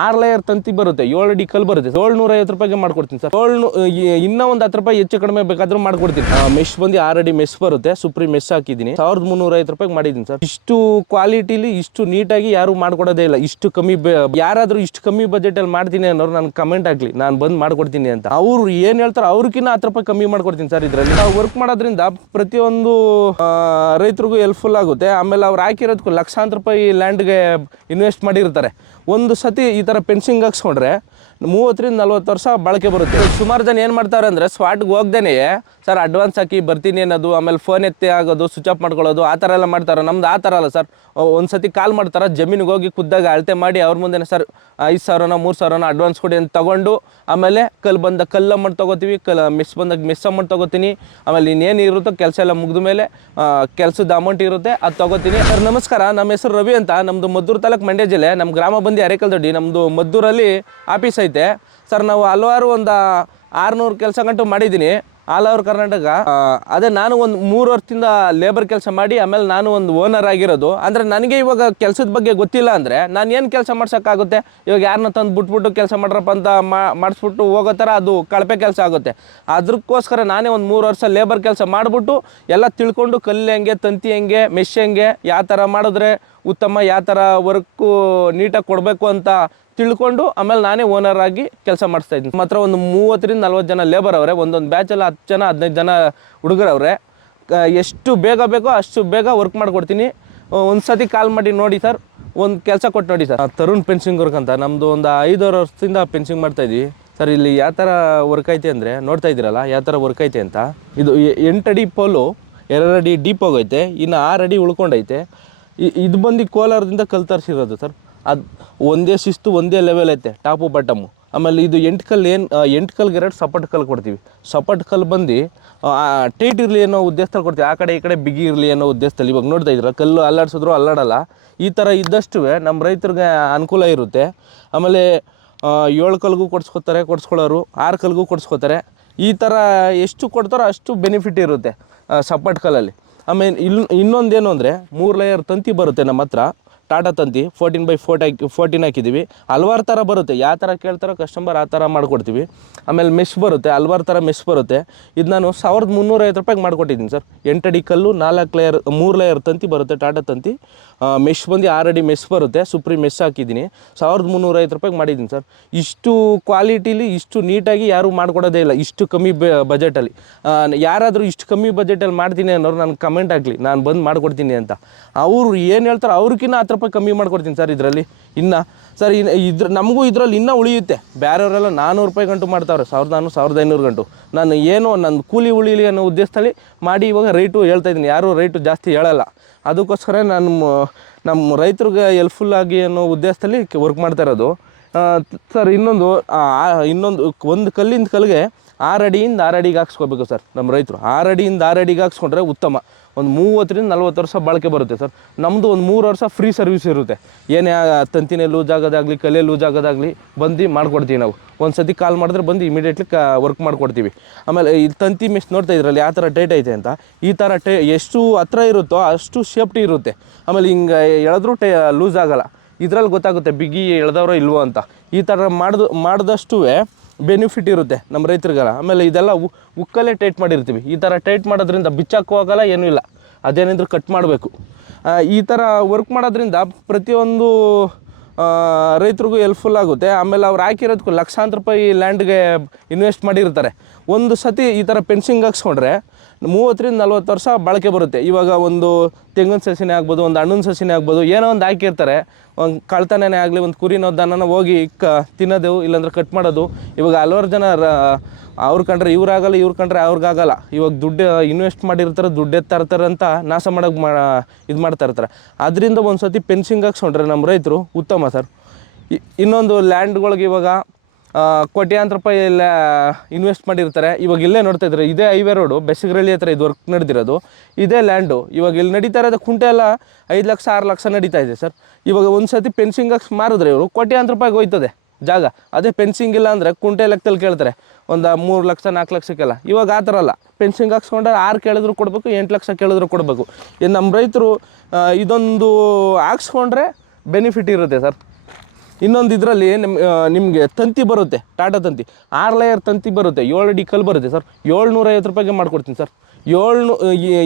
6 layer ತಂತಿ ಬರುತ್ತೆ, 7 ಅಡಿ ಕಲ್ಲು ಬರುತ್ತೆ, 750 ರೂಪಾಯಿಗೆ ಮಾಡ್ಕೊಡ್ತೀನಿ ಸರ್. ಇನ್ನೂ ಒಂದು 10 ರೂಪಾಯಿ ಹೆಚ್ಚು ಕಡಿಮೆ ಬೇಕಾದ್ರೂ ಮಾಡ್ಕೊಡ್ತೀನಿ. ಮೆಶ್ ಬಂದು 6 ಅಡಿ ಮೆಶ್ ಬರುತ್ತೆ, ಸುಪ್ರೀಂ ಮೆಶ್ ಹಾಕಿದ್ದೀನಿ, 1350 ರೂಪಾಯಿಗೆ ಮಾಡಿದ್ದೀನಿ ಸರ್. ಇಷ್ಟು ಕ್ವಾಲಿಟಿಲಿ ಇಷ್ಟು ನೀಟಾಗಿ ಯಾರು ಮಾಡ್ಕೊಡೋದೇ ಇಲ್ಲ. ಇಷ್ಟು ಕಮ್ಮಿ ಯಾರಾದರೂ ಇಷ್ಟು ಕಮ್ಮಿ ಬಜೆಟಲ್ಲಿ ಮಾಡ್ತೀನಿ ಅನ್ನೋರು ನಾನು ಕಮೆಂಟ್ ಹಾಕ್ಲಿ, ನಾನು ಬಂದು ಮಾಡ್ಕೊಡ್ತೀನಿ ಅಂತ. ಅವ್ರು ಏನು ಹೇಳ್ತಾರೆ ಅವ್ರಿಗಿನ್ನ 10 ರೂಪಾಯಿ ಕಮ್ಮಿ ಮಾಡ್ಕೊಡ್ತೀನಿ ಸರ್. ಇದರಲ್ಲಿ ನಾವು ವರ್ಕ್ ಮಾಡೋದ್ರಿಂದ ಪ್ರತಿಯೊಂದು ರೈತರಿಗೂ ಹೆಲ್ಪ್ಫುಲ್ ಆಗುತ್ತೆ. ಆಮೇಲೆ ಅವ್ರು ಹಾಕಿರೋದಕ್ಕೂ ಲಕ್ಷಾಂತರ ರೂಪಾಯಿ ಲ್ಯಾಂಡ್ಗೆ ಇನ್ವೆಸ್ಟ್ ಮಾಡಿರ್ತಾರೆ. ಒಂದು ಸತಿ ಈ ಥರ ಫೆನ್ಸಿಂಗ್ ಹಾಕ್ಸ್ಕೊಂಡ್ರೆ 30 ರಿಂದ 40 ವರ್ಷ ಬಳಕೆ ಬರುತ್ತೆ. ಸುಮಾರು ಜನ ಏನು ಮಾಡ್ತಾರೆ ಅಂದರೆ ಸ್ಪಾಟ್ಗೆ ಹೋಗ್ದೇನೆ ಸರ್ ಅಡ್ವಾನ್ಸ್ ಹಾಕಿ ಬರ್ತೀನಿ ಅನ್ನೋದು, ಆಮೇಲೆ ಫೋನ್ ಎತ್ತಿ ಆಗೋದು, ಸ್ವಿಚ್ ಆಫ್ ಮಾಡ್ಕೊಳ್ಳೋದು, ಆ ಥರ ಎಲ್ಲ ಮಾಡ್ತಾರೆ. ನಮ್ದು ಆ ಥರ ಅಲ್ಲ ಸರ್. ಒಂದು ಸತಿ ಕಾಲ್ ಮಾಡ್ತಾರೆ, ಜಮೀನಿಗೆ ಹೋಗಿ ಖುದ್ದಾಗ ಅಳತೆ ಮಾಡಿ ಅವ್ರ ಮುಂದೆ ಸರ್ 5,000 3,000 ಅಡ್ವಾನ್ಸ್ ಕೊಡಿ ಅಂತ ತೊಗೊಂಡು, ಆಮೇಲೆ ಕಲ್ಲು ಅಮೌಂಟ್ ತೊಗೋತೀವಿ, ಮಿಸ್ ಬಂದಾಗ ಮಿಸ್ ಅಮೌಂಟ್ ತೊಗೋತೀನಿ. ಆಮೇಲೆ ಇನ್ನೇನು ಇರುತ್ತೋ ಕೆಲಸ ಎಲ್ಲ ಮುಗಿದ ಮೇಲೆ ಕೆಲಸದ ಅಮೌಂಟ್ ಇರುತ್ತೆ ಅದು ತೊಗೋತೀನಿ. ಸರ್ ನಮಸ್ಕಾರ, ನಮ್ಮ ಹೆಸರು ರವಿ ಅಂತ. ನಮ್ಮದು ಮದ್ದೂರು ತಾಲೂಕು ಮಂಡ್ಯ ಜಿಲ್ಲೆ, ನಮ್ಮ ಗ್ರಾಮ ಬಂದು ಅರೇಕಲ್ದೊಡ್ಡಿ. ನಮ್ಮದು ಮದ್ದೂರಲ್ಲಿ ಆಫೀಸ್ ಐತೆ ಸರ್. ನಾವು ಹಲವಾರು ಒಂದು 600 ಕೆಲಸ ಗಂಟು ಮಾಡಿದ್ದೀನಿ ಆಲ್ ಓವರ್ ಕರ್ನಾಟಕ. ಅದೇ ನಾನು ಒಂದು 3 ವರ್ಷದಿಂದ ಲೇಬರ್ ಕೆಲಸ ಮಾಡಿ ಆಮೇಲೆ ನಾನು ಒಂದು ಓನರ್ ಆಗಿರೋದು. ಅಂದರೆ ನನಗೆ ಇವಾಗ ಕೆಲಸದ ಬಗ್ಗೆ ಗೊತ್ತಿಲ್ಲ ಅಂದರೆ ನಾನು ಏನು ಕೆಲಸ ಮಾಡ್ಸೋಕ್ಕಾಗುತ್ತೆ? ಇವಾಗ ಯಾರನ್ನ ತಂದು ಬಿಟ್ಬಿಟ್ಟು ಕೆಲಸ ಮಾಡ್ರಪ್ಪ ಅಂತ ಮಾಡಿಸ್ಬಿಟ್ಟು ಹೋಗೋ ಥರ ಅದು ಕಳಪೆ ಕೆಲಸ ಆಗುತ್ತೆ. ಅದಕ್ಕೋಸ್ಕರ ನಾನೇ ಒಂದು 3 ವರ್ಷ ಲೇಬರ್ ಕೆಲಸ ಮಾಡಿಬಿಟ್ಟು ಎಲ್ಲ ತಿಳ್ಕೊಂಡು ಕಲ್ಲು ಹೆಂಗೆ, ತಂತಿ ಹೆಂಗೆ, ಮೆಶ್ ಹೆಂಗೆ, ಯಾವ ಥರ ಮಾಡಿದ್ರೆ ಉತ್ತಮ, ಯಾವ ಥರ ವರ್ಕು ನೀಟಾಗಿ ಕೊಡಬೇಕು ಅಂತ ತಿಳ್ಕೊಂಡು ಆಮೇಲೆ ನಾನೇ ಓನರ್ ಆಗಿ ಕೆಲಸ ಮಾಡಿಸ್ತಾ ಇದ್ದೀನಿ. ಮಾತ್ರ ಒಂದು 30 ರಿಂದ 40 ಜನ ಲೇಬರ್ ಅವರೇ, ಒಂದೊಂದು ಬ್ಯಾಚಲ್ಲಿ 10 ಜನ 15 ಜನ ಹುಡುಗರವ್ರೆ. ಎಷ್ಟು ಬೇಗ ಬೇಕೋ ಅಷ್ಟು ಬೇಗ ವರ್ಕ್ ಮಾಡಿಕೊಡ್ತೀನಿ. ಒಂದು ಸತಿ ಕಾಲ್ ಮಾಡಿ ನೋಡಿ ಸರ್, ಒಂದು ಕೆಲಸ ಕೊಟ್ಟು ನೋಡಿ ಸರ್. ತರುಣ್ ಫೆನ್ಸಿಂಗ್ ವರ್ಕ್ ಅಂತ ನಮ್ಮದು ಒಂದು 5 ವರ್ಷದಿಂದ ಫೆನ್ಸಿಂಗ್ ಮಾಡ್ತಾಯಿದ್ವಿ ಸರ್. ಇಲ್ಲಿ ಯಾವ ಥರ ವರ್ಕ್ ಐತೆ ಅಂದರೆ ನೋಡ್ತಾ ಇದ್ದೀರಲ್ಲ ಯಾವ ಥರ ವರ್ಕ್ ಐತೆ ಅಂತ. ಇದು 8 ಅಡಿ ಪೋಲು, 2 ಅಡಿ ಡೀಪ್ ಹೋಗೈತೆ, ಇನ್ನು 6 ಅಡಿ ಉಳ್ಕೊಂಡೈತೆ. ಇದು ಬಂದು ಕೋಲಾರದಿಂದ ಕಲ್ ತರಿಸಿರೋದು ಸರ್. ಅದು ಒಂದೇ ಶಿಸ್ತು, ಒಂದೇ ಲೆವೆಲ್ ಐತೆ, ಟಾಪು ಬಾಟಮು. ಆಮೇಲೆ ಇದು 8 ಕಲ್ಲು 8 ಕಲ್ಗೆ 2 ಸಪೋರ್ಟ್ ಕಲ್ಲು ಕೊಡ್ತೀವಿ. ಸಪೋರ್ಟ್ ಕಲ್ಲು ಬಂದು ಟೈಟ್ ಇರಲಿ ಅನ್ನೋ ಉದ್ದೇಶದಲ್ಲಿ ಕೊಡ್ತೀವಿ, ಆ ಕಡೆ ಈ ಕಡೆ ಬಿಗಿ ಇರಲಿ ಅನ್ನೋ ಉದ್ದೇಶದಲ್ಲಿ. ಇವಾಗ ನೋಡ್ತಾ ಇದ್ದೀರ ಕಲ್ಲು ಅಲ್ಲಾಡಿಸಿದ್ರು ಅಲ್ಲಾಡಲ್ಲ. ಈ ಥರ ಇದ್ದಷ್ಟು ನಮ್ಮ ರೈತರಿಗೆ ಅನುಕೂಲ ಇರುತ್ತೆ. ಆಮೇಲೆ 7 ಕಲ್ಗೂ ಕೊಡಿಸ್ಕೊಳ್ಳೋರು 6 ಕಲ್ಗೂ ಕೊಡಿಸ್ಕೋತಾರೆ. ಈ ಥರ ಎಷ್ಟು ಕೊಡ್ತಾರೋ ಅಷ್ಟು ಬೆನಿಫಿಟ್ ಇರುತ್ತೆ ಸಪೋರ್ಟ್ ಕಲ್ಲಲ್ಲಿ. ಆಮೇಲೆ ಇನ್ನೊಂದೇನು ಅಂದರೆ 3 ಲೇಯರ್ ತಂತಿ ಬರುತ್ತೆ ನಮ್ಮ ಹತ್ರ, ಟಾಟಾ ತಂತಿ 14x14 ಹಾಕಿದ್ದೀವಿ. ಹಲವಾರು ಥರ ಬರುತ್ತೆ, ಯಾವ ಥರ ಕೇಳ್ತಾರೋ ಕಸ್ಟಮರ್ ಆ ಥರ ಮಾಡಿಕೊಡ್ತೀವಿ. ಆಮೇಲೆ ಮೆಶ್ ಬರುತ್ತೆ, ಹಲವಾರು ಥರ ಮೆಶ್ ಬರುತ್ತೆ. ಇದು ನಾನು 1350 ರೂಪಾಯಿಗೆ ಮಾಡಿಕೊಟ್ಟಿದ್ದೀನಿ ಸರ್. 8 ಅಡಿ ಕಲ್ಲು, 4 ಲೇಯರ್ 3 ಲೇಯರ್ ತಂತಿ ಬರುತ್ತೆ, ಟಾಟಾ ತಂತಿ. ಮೆಶ್ ಬಂದು 6 ಅಡಿ ಮೆಶ್ ಬರುತ್ತೆ, ಸುಪ್ರೀಂ ಮೆಶ್ ಹಾಕಿದ್ದೀನಿ, 1350 ರೂಪಾಯಿಗೆ ಮಾಡಿದ್ದೀನಿ ಸರ್. ಇಷ್ಟು ಕ್ವಾಲಿಟಿಲಿ ಇಷ್ಟು ನೀಟಾಗಿ ಯಾರೂ ಮಾಡಿಕೊಡೋದೇ ಇಲ್ಲ ಇಷ್ಟು ಕಮ್ಮಿ ಬಜೆಟಲ್ಲಿ. ಯಾರಾದರೂ ಇಷ್ಟು ಕಮ್ಮಿ ಬಜೆಟಲ್ಲಿ ಮಾಡ್ತೀನಿ ಅನ್ನೋರು ನಾನು ಕಮೆಂಟ್ ಹಾಕಲಿ, ನಾನು ಬಂದು ಮಾಡಿಕೊಡ್ತೀನಿ ಅಂತ. ಅವರು ಏನು ಹೇಳ್ತಾರೆ ಅವ್ರಿಗಿನ್ನ 10 ರೂಪಾಯಿ ಕಮ್ಮಿ ಮಾಡ್ಕೊಡ್ತೀನಿ ಸರ್. ಇದರಲ್ಲಿ ಇನ್ನು ಸರ್ ನಮಗೂ ಇದರಲ್ಲಿ ಇನ್ನೂ ಉಳಿಯುತ್ತೆ. ಬೇರೆಯವರೆಲ್ಲ 400 ರೂಪಾಯಿ ಗಂಟು ಮಾಡ್ತಾವ್ರೆ, 1400 1500 ಗಂಟು. ನಾನು ಏನೋ ನನ್ನ ಕೂಲಿ ಉಳಿಲಿ ಅನ್ನೋ ಉದ್ದೇಶದಲ್ಲಿ ಮಾಡಿ ಇವಾಗ ರೇಟು ಹೇಳ್ತಾಯಿದ್ದೀನಿ. ಯಾರೂ ರೇಟು ಜಾಸ್ತಿ ಹೇಳಲ್ಲ. ಅದಕ್ಕೋಸ್ಕರ ನಾನು ನಮ್ಮ ರೈತರಿಗೆ ಹೆಲ್ಪ್ಫುಲ್ಲಾಗಿ ಅನ್ನೋ ಉದ್ದೇಶದಲ್ಲಿ ವರ್ಕ್ ಮಾಡ್ತಾ ಇರೋದು ಸರ್. ಒಂದು ಕಲ್ಲಿಂದ ಕಲ್ಲಿಗೆ 6 ಅಡಿಯಿಂದ 6 ಅಡಿಗೆ ಹಾಕ್ಸ್ಕೋಬೇಕು ಸರ್ ನಮ್ಮ ರೈತರು. 6 ಅಡಿಯಿಂದ 6 ಅಡಿಗೆ ಹಾಕ್ಸ್ಕೊಂಡ್ರೆ ಉತ್ತಮ. ಒಂದು 30 ರಿಂದ 40 ವರ್ಷ ಬಾಳಿಕೆ ಬರುತ್ತೆ ಸರ್. ನಮ್ಮದು ಒಂದು 3 ವರ್ಷ ಫ್ರೀ ಸರ್ವಿಸ್ ಇರುತ್ತೆ. ಏನೇ ತಂತಿನೇ ಲೂಸ್ ಆಗೋದಾಗಲಿ, ಕಲೆ ಲೂಸ್ ಆಗೋದಾಗಲಿ ಬಂದು ಮಾಡಿಕೊಡ್ತೀವಿ ನಾವು. ಒಂದು ಸತಿ ಕಾಲ್ ಮಾಡಿದ್ರೆ ಬಂದು ಇಮಿಡಿಯೇಟ್ಲಿ ವರ್ಕ್ ಮಾಡಿಕೊಡ್ತೀವಿ. ಆಮೇಲೆ ಈ ತಂತಿ ಮೆಶ್ ನೋಡ್ತಾ ಇದ್ರಲ್ಲಿ ಯಾವ ಥರ ಟೈಟ್ ಐತೆ ಅಂತ. ಈ ಥರ ಎಷ್ಟು ಹತ್ರ ಇರುತ್ತೋ ಅಷ್ಟು ಸೇಫ್ಟಿ ಇರುತ್ತೆ. ಆಮೇಲೆ ಹಿಂಗೆ ಎಳೆದ್ರೂ ಲೂಸ್ ಆಗೋಲ್ಲ. ಇದರಲ್ಲಿ ಗೊತ್ತಾಗುತ್ತೆ ಬಿಗಿ ಎಳೆದವರೋ ಇಲ್ವೋ ಅಂತ. ಈ ಥರ ಮಾಡಿದಷ್ಟು ಬೆನಿಫಿಟ್ ಇರುತ್ತೆ ನಮ್ಮ ರೈತರಿಗೆಲ್ಲ. ಆಮೇಲೆ ಇದೆಲ್ಲ ಉಕ್ಕಲ್ಲೇ ಟೈಟ್ ಮಾಡಿರ್ತೀವಿ. ಈ ಥರ ಟೈಟ್ ಮಾಡೋದ್ರಿಂದ ಬಿಚ್ಚಾಕೂ ಆಗೋಲ್ಲ, ಏನೂ ಇಲ್ಲ. ಅದೇನಿದ್ರು ಕಟ್ ಮಾಡಬೇಕು. ಈ ಥರ ವರ್ಕ್ ಮಾಡೋದ್ರಿಂದ ಪ್ರತಿಯೊಂದು ರೈತರಿಗೂ ಹೆಲ್ಪ್ಫುಲ್ ಆಗುತ್ತೆ. ಆಮೇಲೆ ಅವ್ರು ಹಾಕಿರೋದಕ್ಕೂ ಲಕ್ಷಾಂತರ ರೂಪಾಯಿ ಲ್ಯಾಂಡ್ಗೆ ಇನ್ವೆಸ್ಟ್ ಮಾಡಿರ್ತಾರೆ. ಒಂದು ಸತಿ ಈ ಥರ ಫೆನ್ಸಿಂಗ್ ಹಾಕ್ಸ್ಕೊಂಡ್ರೆ 30 ರಿಂದ 40 ವರ್ಷ ಬಾಳಿಕೆ ಬರುತ್ತೆ. ಇವಾಗ ಒಂದು ತೆಂಗಿನ ಸಸಿನೇ ಆಗ್ಬೋದು, ಒಂದು ಹಣ್ಣಿನ ಸಸಿನೇ ಆಗ್ಬೋದು, ಏನೋ ಒಂದು ಹಾಕಿರ್ತಾರೆ. ಒಂದು ಕಳ್ತನೇ ಆಗಲಿ, ಒಂದು ಕುರಿನೋ ದನನ ಹೋಗಿ ತಿನ್ನೋದು, ಇಲ್ಲಾಂದ್ರೆ ಕಟ್ ಮಾಡೋದು. ಇವಾಗ ಹಲವಾರು ಜನ ಅವ್ರು ಕಂಡ್ರೆ ಇವ್ರಾಗಲ್ಲ, ಇವ್ರು ಕಂಡ್ರೆ ಅವ್ರಿಗಾಗಲ್ಲ. ಇವಾಗ ದುಡ್ಡು ಇನ್ವೆಸ್ಟ್ ಮಾಡಿರ್ತಾರೆ, ದುಡ್ಡು ಎತ್ತಾ ಇರ್ತಾರೆ ಅಂತ ನಾಶ ಮಾಡೋಕ್ಕೆ ಇದು ಮಾಡ್ತಾ ಇರ್ತಾರೆ. ಅದರಿಂದ ಒಂದು ಸತಿ ಫೆನ್ಸಿಂಗ್ ಹಾಕ್ಸ್ಕೊಂಡ್ರೆ ನಮ್ಮ ರೈತರು ಉತ್ತಮ ಸರ್. ಇನ್ನೊಂದು ಲ್ಯಾಂಡ್ಗಳಿಗೆ ಇವಾಗ ಕೋಟ್ಯಾಂತರ ರೂಪಾಯಿ ಎಲ್ಲ ಇನ್ವೆಸ್ಟ್ ಮಾಡಿರ್ತಾರೆ. ಇವಾಗ ಇಲ್ಲೇ ನೋಡ್ತಾ ಇದ್ದಾರೆ, ಇದೇ ಹೈವೇ ರೋಡು ಬೆಸಗರಳ್ಳಿ ಹತ್ರ ಇದು ವರ್ಕ್ ನಡೆದಿರೋದು. ಇದೇ ಲ್ಯಾಂಡು ಇವಾಗ ಇಲ್ಲಿ ನಡೀತಾ ಇರೋದು ಕುಂಟೆ ಎಲ್ಲ 5 ಲಕ್ಷ 6 ಲಕ್ಷ ನಡೀತಾ ಇದೆ ಸರ್. ಇವಾಗ ಒಂದು ಸತಿ ಫೆನ್ಸಿಂಗ್ ಹಾಕ್ಸಿ ಮಾರಿದ್ರೆ ಇವರು ಕೋಟ್ಯಾಂತರ ರೂಪಾಯಿಗೆ ಹೋಯ್ತದೆ ಜಾಗ. ಅದೇ ಫೆನ್ಸಿಂಗ್ ಇಲ್ಲ ಅಂದರೆ ಕುಂಟೆ ಲೆಕ್ಕದಲ್ಲಿ ಕೇಳ್ತಾರೆ, ಒಂದು 3 ಲಕ್ಷ 4 ಲಕ್ಷಕ್ಕೆಲ್ಲ. ಇವಾಗ ಆ ಥರ ಅಲ್ಲ, ಫೆನ್ಸಿಂಗ್ ಹಾಕ್ಸ್ಕೊಂಡ್ರೆ 6 ಕೇಳಿದ್ರು ಕೊಡಬೇಕು, 8 ಲಕ್ಷ ಕೇಳಿದ್ರು ಕೊಡಬೇಕು. ಇನ್ನು ನಮ್ಮ ರೈತರು ಇದೊಂದು ಹಾಕ್ಸ್ಕೊಂಡ್ರೆ ಬೆನಿಫಿಟ್ ಇರುತ್ತೆ ಸರ್. ಇನ್ನೊಂದು ಇದರಲ್ಲಿ ನಿಮಗೆ ತಂತಿ ಬರುತ್ತೆ, ಟಾಟಾ ತಂತಿ 6 ಲೇಯರ್ ತಂತಿ ಬರುತ್ತೆ, 7 ಅಡಿ ಕಲ್ಲು ಬರುತ್ತೆ ಸರ್. 750 ರೂಪಾಯಿಗೆ ಮಾಡ್ಕೊಡ್ತೀನಿ ಸರ್.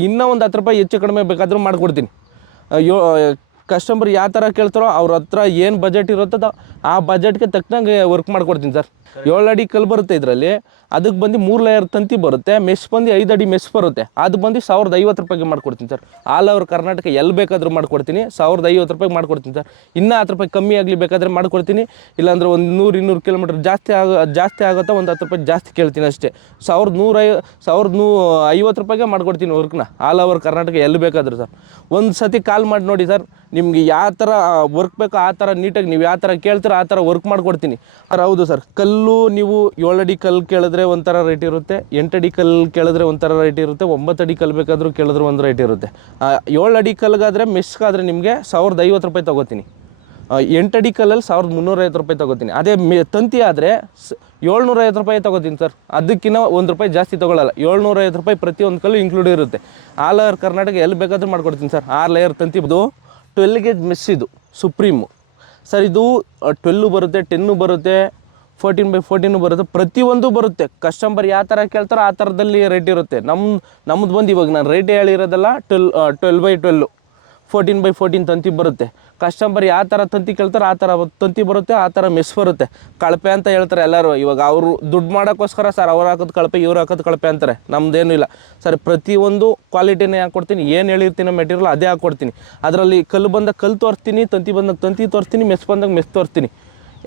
ಇನ್ನೂ ಒಂದು 10 ರೂಪಾಯಿ ಹೆಚ್ಚು ಕಡಿಮೆ ಬೇಕಾದರೂ ಮಾಡಿಕೊಡ್ತೀನಿ. ಕಸ್ಟಮರ್ ಯಾವ ಥರ ಕೇಳ್ತಾರೋ ಅವ್ರ ಹತ್ರ ಏನು ಬಜೆಟ್ ಇರುತ್ತೋ ಆ ಬಜೆಟ್ಗೆ ತಕ್ಕಂಗೆ ವರ್ಕ್ ಮಾಡ್ಕೊಡ್ತೀನಿ ಸರ್. 7 ಅಡಿ ಕಲ್ಲು ಬರುತ್ತೆ ಇದರಲ್ಲಿ, ಅದಕ್ಕೆ ಬಂದು 3 ಲೇಯರ್ ತಂತಿ ಬರುತ್ತೆ, ಮೆಶ್ ಬಂದು 5 ಅಡಿ ಮೆಶ್ ಬರುತ್ತೆ. ಅದು ಬಂದು 1050 ರೂಪಾಯಿಗೆ ಮಾಡ್ಕೊಡ್ತೀನಿ ಸರ್. ಆಲ್ ಓವರ್ ಕರ್ನಾಟಕ ಎಲ್ಲಿ ಬೇಕಾದರೂ ಮಾಡ್ಕೊಡ್ತೀನಿ. 1050 ರೂಪಾಯಿಗೆ ಮಾಡ್ಕೊಡ್ತೀನಿ ಸರ್. ಇನ್ನೂ 10 ರೂಪಾಯಿ ಕಮ್ಮಿ ಆಗಲಿ ಬೇಕಾದರೆ ಮಾಡ್ಕೊಡ್ತೀನಿ. ಇಲ್ಲಾಂದರೆ ಒಂದು 100-200 ಕಿಲೋಮೀಟ್ರ್ ಜಾಸ್ತಿ ಆಗುತ್ತಾ ಒಂದು 10 ರೂಪಾಯಿ ಜಾಸ್ತಿ ಕೇಳ್ತೀನಿ ಅಷ್ಟೇ. 1150 ರೂಪಾಯಿಗೆ ಮಾಡ್ಕೊಡ್ತೀನಿ ವರ್ಕ್ನ, ಆಲ್ ಓವರ್ ಕರ್ನಾಟಕ ಎಲ್ಲಿ ಬೇಕಾದರೂ ಸರ್. ಒಂದು ಸತಿ ಕಾಲ್ ಮಾಡಿ ನೋಡಿ ಸರ್, ನಿಮಗೆ ಯಾವ ಥರ ವರ್ಕ್ ಬೇಕೋ ಆ ಥರ ನೀಟಾಗಿ ನೀವು ಯಾವ ಥರ ಕೇಳ್ತೀರೋ ಆ ಥರ ವರ್ಕ್ ಮಾಡಿಕೊಡ್ತೀನಿ ಸರ್. ಹೌದು ಸರ್, ಕಲ್ಲು ನೀವು 7 ಅಡಿ ಕಲ್ಲು ಕೇಳಿದ್ರೆ ಒಂಥರ ರೇಟ್ ಇರುತ್ತೆ, 8 ಅಡಿ ಕಲ್ಲು ಕೇಳಿದ್ರೆ ಒಂಥರ ರೇಟ್ ಇರುತ್ತೆ, 9 ಅಡಿ ಕಲ್ಲು ಬೇಕಾದರೂ ಕೇಳಿದ್ರೆ ಒಂದು ರೇಟ್ ಇರುತ್ತೆ. 7 ಅಡಿ ಕಲ್ಗಾದರೆ ಮೆಸ್ಗಾದರೆ ನಿಮಗೆ 1050 ರೂಪಾಯಿ ತೊಗೋತೀನಿ. 8 ಅಡಿ ಕಲ್ಲಲ್ಲಿ 1350 ರೂಪಾಯಿ ತೊಗೋತೀನಿ. ಅದೇ ತಂತಿ ಆದರೆ 750 ರೂಪಾಯಿ ತೊಗೋತೀನಿ ಸರ್. ಅದಕ್ಕಿಂತ 1 ರೂಪಾಯಿ ಜಾಸ್ತಿ ತೊಗೊಳ್ಳಲ್ಲ. 750 ರೂಪಾಯಿ ಪ್ರತಿಯೊಂದು ಕಲ್ಲು ಇನ್ಕ್ಲೂಡ್ ಇರುತ್ತೆ. ಆಲ್ ಓವರ್ ಕರ್ನಾಟಕ ಎಲ್ಲಿ ಬೇಕಾದರೂ ಮಾಡ್ಕೊಡ್ತೀನಿ ಸರ್. 6 ಲೇಯರ್ ತಂತಿ 12 ಗೇಜ್ ಮೆಸ್ ಇದು ಸುಪ್ರೀಮು ಸರ್. ಇದು 12 ಬರುತ್ತೆ, 10 ಬರುತ್ತೆ, 14x14 ಬರುತ್ತೆ, ಪ್ರತಿಯೊಂದು ಬರುತ್ತೆ. ಕಸ್ಟಮರ್ ಯಾವ ಥರ ಕೇಳ್ತಾರೋ ಆ ಥರದಲ್ಲಿ ರೇಟ್ ಇರುತ್ತೆ. ನಮ್ಮದು ಬಂದು ಇವಾಗ ನಾನು ರೇಟ್ ಹೇಳಿರೋದಲ್ಲ 12x12 14x14 ತಂತಿ ಬರುತ್ತೆ. ಕಸ್ಟಮರ್ ಯಾವ ಥರ ತಂತಿ ಕೇಳ್ತಾರೋ ಆ ಥರ ತಂತಿ ಬರುತ್ತೆ, ಆ ಥರ ಮೆಸ್ ಬರುತ್ತೆ. ಕಳಪೆ ಅಂತ ಹೇಳ್ತಾರೆ ಎಲ್ಲರೂ. ಇವಾಗ ಅವರು ದುಡ್ಡು ಮಾಡೋಕ್ಕೋಸ್ಕರ ಸರ್ ಅವ್ರು ಹಾಕೋದು ಕಳಪೆ ಇವ್ರು ಹಾಕೋದು ಕಳಪೆ ಅಂತಾರೆ. ನಮ್ಮದೇನೂ ಇಲ್ಲ ಸರ್. ಪ್ರತಿಯೊಂದು ಕ್ವಾಲಿಟಿನೇ ಹಾಕ್ಕೊಡ್ತೀನಿ. ಏನು ಹೇಳಿರ್ತೀನಿ ಮೆಟೀರಿಯಲ್ ಅದೇ ಹಾಕ್ಕೊಡ್ತೀನಿ. ಅದರಲ್ಲಿ ಕಲ್ಲು ಬಂದಾಗ ಕಲ್ಲು ತೋರಿಸ್ತೀನಿ, ತಂತಿ ಬಂದಾಗ ತಂತಿ ತೋರಿಸ್ತೀನಿ, ಮೆಸ್ ಬಂದಾಗ ಮೆಸ್ ತೋರಿಸ್ತೀನಿ.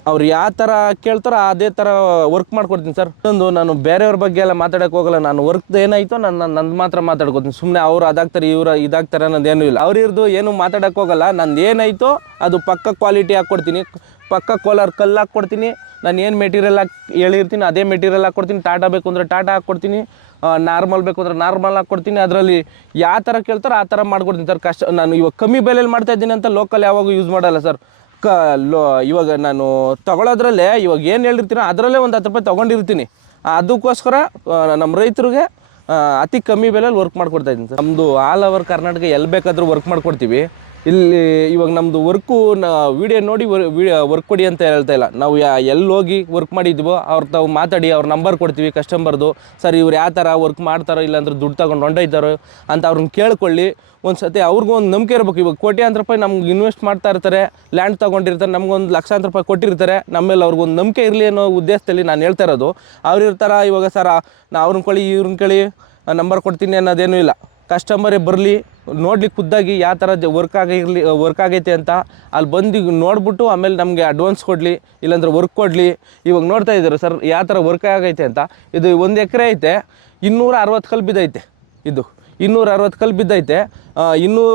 ಅವ್ರು ಯಾವ ಥರ ಕೇಳ್ತಾರೋ ಅದೇ ಥರ ವರ್ಕ್ ಮಾಡ್ಕೊಡ್ತೀನಿ ಸರ್. ಇನ್ನೊಂದು, ನಾನು ಬೇರೆಯವ್ರ ಬಗ್ಗೆ ಎಲ್ಲ ಮಾತಾಡೋಕೆ ಹೋಗಲ್ಲ. ನಾನು ವರ್ಕ್ದು ಏನಾಯಿತೋ ನಂದು ಮಾತ್ರ ಮಾತಾಡ್ಕೊತೀನಿ. ಸುಮ್ಮನೆ ಅವ್ರು ಅದಾಗ್ತಾರೆ ಇವ್ರು ಇದಾಗ್ತಾರೆ ಅನ್ನೋದೇನೂ ಇಲ್ಲ. ಅವ್ರಿರ್ದು ಏನು ಮಾತಾಡೋಕೆ ಹೋಗಲ್ಲ. ನಂದು ಏನಾಯಿತೋ ಅದು ಪಕ್ಕ ಕ್ವಾಲಿಟಿ ಹಾಕ್ಕೊಡ್ತೀನಿ, ಪಕ್ಕ ಕೋಲಾರ ಕಲ್ಲು ಹಾಕ್ಕೊಡ್ತೀನಿ. ನಾನು ಏನು ಮೆಟೀರಿಯಲ್ ಹೇಳಿರ್ತೀನಿ ಅದೇ ಮೆಟೀರಿಯಲ್ ಹಾಕ್ಕೊಡ್ತೀನಿ. ಟಾಟಾ ಬೇಕು ಅಂದರೆ ಟಾಟಾ ಹಾಕ್ಕೊಡ್ತೀನಿ, ನಾರ್ಮಲ್ ಬೇಕು ಅಂದರೆ ನಾರ್ಮಲ್ ಹಾಕ್ಕೊಡ್ತೀನಿ. ಅದರಲ್ಲಿ ಯಾವ ಥರ ಕೇಳ್ತಾರೋ ಆ ಥರ ಮಾಡ್ಕೊಡ್ತೀನಿ ಸರ್. ನಾನು ಇವಾಗ ಕಮ್ಮಿ ಬೆಲೆಯಲ್ಲಿ ಮಾಡ್ತಾಯಿದ್ದೀನಿ ಅಂತ ಲೋಕಲ್ ಯಾವಾಗೂ ಯೂಸ್ ಮಾಡಲ್ಲ ಸರ್. ಇವಾಗ ನಾನು ತೊಗೊಳೋದ್ರಲ್ಲೇ ಇವಾಗ ಏನು ಹೇಳಿರ್ತೀನೋ ಅದರಲ್ಲೇ ಒಂದು 10 ರೂಪಾಯಿ ತೊಗೊಂಡಿರ್ತೀನಿ. ಅದಕ್ಕೋಸ್ಕರ ನಮ್ಮ ರೈತರಿಗೆ ಅತಿ ಕಮ್ಮಿ ಬೆಲೆಯಲ್ಲಿ ವರ್ಕ್ ಮಾಡ್ಕೊಡ್ತಾಯಿದ್ದೀನಿ ಸರ್. ನಮ್ಮದು ಆಲ್ ಓವರ್ ಕರ್ನಾಟಕ ಎಲ್ಲಿ ಬೇಕಾದರೂ ವರ್ಕ್ ಮಾಡ್ಕೊಡ್ತೀವಿ. ಇಲ್ಲಿ ಇವಾಗ ನಮ್ಮದು ವರ್ಕು ವೀಡಿಯೋ ನೋಡಿ ವರ್ಕ್ ಕೊಡಿ ಅಂತ ಹೇಳ್ತಾ ಇಲ್ಲ. ನಾವು ಎಲ್ಲಿ ಹೋಗಿ ವರ್ಕ್ ಮಾಡಿದ್ವೋ ತಾವು ಮಾತಾಡಿ ಅವ್ರ ನಂಬರ್ ಕೊಡ್ತೀವಿ ಕಸ್ಟಮರ್ದು. ಸರ್ ಇವ್ರು ಯಾವ ಥರ ವರ್ಕ್ ಮಾಡ್ತಾರೋ ಇಲ್ಲಾಂದ್ರೆ ದುಡ್ಡು ತಗೊಂಡು ಹೊಂಟೋಯ್ತಾರೋ ಅಂತ ಅವ್ರನ್ನ ಕೇಳ್ಕೊಳ್ಳಿ. ಒಂದು ಸತಿ ಅವ್ರಿಗೂ ಒಂದು ನಂಬಿಕೆ ಇರಬೇಕು. ಇವಾಗ ಕೋಟ್ಯಾಂತರ ರೂಪಾಯಿ ನಮ್ಗೆ ಇನ್ವೆಸ್ಟ್ ಮಾಡ್ತಾ ಇರ್ತಾರೆ, ಲ್ಯಾಂಡ್ ತೊಗೊಂಡಿರ್ತಾರೆ, ನಮ್ಗೊಂದು ಲಕ್ಷಾಂತರ ರೂಪಾಯಿ ಕೊಟ್ಟಿರ್ತಾರೆ. ನಮ್ಮೇಲೆ ಅವ್ರಿಗೊಂದು ನಂಬಿಕೆ ಇರಲಿ ಅನ್ನೋ ಉದ್ದೇಶದಲ್ಲಿ ನಾನು ಹೇಳ್ತಾ ಇರೋದು. ಅವ್ರು ಇರ್ತಾರೆ ಇವಾಗ ಸರ್ ಅವ್ರನ್ನ ಕೇಳಿ ಇವ್ರನ್ನ ಕೇಳಿ ನಂಬರ್ ಕೊಡ್ತೀನಿ ಅನ್ನೋದೇನೂ ಇಲ್ಲ. ಕಸ್ಟಮರೇ ಬರಲಿ, ನೋಡ್ಲಿಕ್ಕೆ ಖುದ್ದಾಗಿ ಯಾವ ಥರ ವರ್ಕ್ ಆಗೈತೆ ಅಂತ ಅಲ್ಲಿ ಬಂದು ನೋಡ್ಬಿಟ್ಟು ಆಮೇಲೆ ನಮಗೆ ಅಡ್ವಾನ್ಸ್ ಕೊಡಲಿ, ಇಲ್ಲಾಂದ್ರೆ ವರ್ಕ್ ಕೊಡಲಿ. ಇವಾಗ ನೋಡ್ತಾ ಇದ್ದಾರೆ ಸರ್ ಯಾವ ಥರ ವರ್ಕ್ ಆಗೈತೆ ಅಂತ. ಇದು 1 ಎಕರೆ ಐತೆ, 260 ಕಲ್ಲು ಬಿದ್ದೈತೆ. ಇದು 260 ಕಲ್ಲು ಬಿದ್ದೈತೆ. ಇನ್ನೂ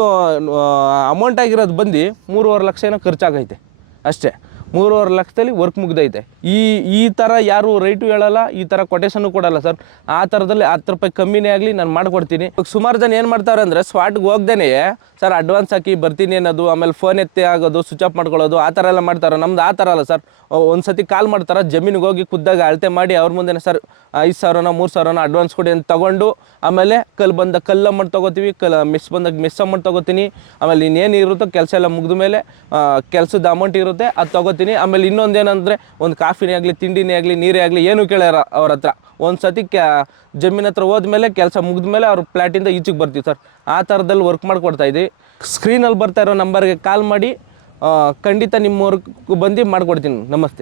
ಅಮೌಂಟ್ ಆಗಿರೋದು ಬಂದು 3.5 ಲಕ್ಷ ಏನೋ ಖರ್ಚಾಗೈತೆ ಅಷ್ಟೇ. 3.5 ಲಕ್ಷದಲ್ಲಿ ವರ್ಕ್ ಮುಗ್ದೈತೆ. ಈ ಥರ ಯಾರು ರೈಟು ಹೇಳಲ್ಲ, ಈ ಥರ ಕೊಟೇಶನ್ನು ಕೊಡಲ್ಲ ಸರ್. ಆ ಥರದಲ್ಲಿ 10 ರೂಪಾಯಿ ಕಮ್ಮಿನೇ ಆಗಲಿ ನಾನು ಮಾಡಿಕೊಡ್ತೀನಿ. ಸುಮಾರು ಜನ ಏನು ಮಾಡ್ತಾರೆ ಅಂದರೆ ಸ್ಪಾಟ್ಗೆ ಹೋಗ್ದೇ ಸರ್ ಅಡ್ವಾನ್ಸ್ ಹಾಕಿ ಬರ್ತೀನಿ ಅನ್ನೋದು, ಆಮೇಲೆ ಫೋನ್ ಎತ್ತಿ ಆಗೋದು, ಸ್ವಿಚ್ ಆಫ್ ಮಾಡ್ಕೊಳ್ಳೋದು, ಆ ಥರ ಎಲ್ಲ ಮಾಡ್ತಾರೆ. ನಮ್ದು ಆ ಥರ ಅಲ್ಲ ಸರ್. ಒಂದು ಸತಿ ಕಾಲ್ ಮಾಡ್ತಾರೆ, ಜಮೀನಿಗೆ ಹೋಗಿ ಖುದ್ದಾಗ ಅಳತೆ ಮಾಡಿ ಅವ್ರ ಮುಂದೆ ಸರ್ 5,000 3,000 ಅಡ್ವಾನ್ಸ್ ಕೊಡಿ ಅಂತ ತೊಗೊಂಡು ಆಮೇಲೆ ಕಲ್ಲು ಅಮೌಂಟ್ ತೊಗೋತೀವಿ, ಮೆಸ್ ಬಂದಾಗ ಮೆಸ್ ಅಮೌಂಟ್ ತೊಗೋತೀನಿ. ಆಮೇಲೆ ಇನ್ನೇನು ಇರುತ್ತೋ ಕೆಲಸ ಎಲ್ಲ ಮುಗಿದ ಮೇಲೆ ಕೆಲಸದ ಅಮೌಂಟ್ ಇರುತ್ತೆ ಅದು ತೊಗೋತೀನಿ. ಆಮೇಲೆ ಇನ್ನೊಂದೇನೆಂದರೆ ಒಂದು ಕಾಫಿನೇ ಆಗಲಿ, ತಿಂಡಿನೇ ಆಗಲಿ, ನೀರೇ ಆಗಲಿ ಏನೂ ಕೇಳ್ಯಾರ ಅವ್ರ ಹತ್ರ. ಒಂದು ಸತಿ ಜಮೀನ್ ಹತ್ರ ಹೋದ್ಮೇಲೆ ಕೆಲಸ ಮುಗಿದ ಮೇಲೆ ಅವ್ರ ಫ್ಲ್ಯಾಟಿಂದ ಈಚೆಗೆ ಬರ್ತೀವಿ ಸರ್. ಆ ಥರದಲ್ಲಿ ವರ್ಕ್ ಮಾಡಿಕೊಡ್ತಾಯಿದ್ವಿ. ಸ್ಕ್ರೀನಲ್ಲಿ ಬರ್ತಾ ಇರೋ ನಂಬರ್ಗೆ ಕಾಲ್ ಮಾಡಿ ಖಂಡಿತ ನಿಮ್ಮ ವರ್ಕ್ ಬಂದು ಮಾಡಿಕೊಡ್ತೀನಿ. ನಮಸ್ತೆ.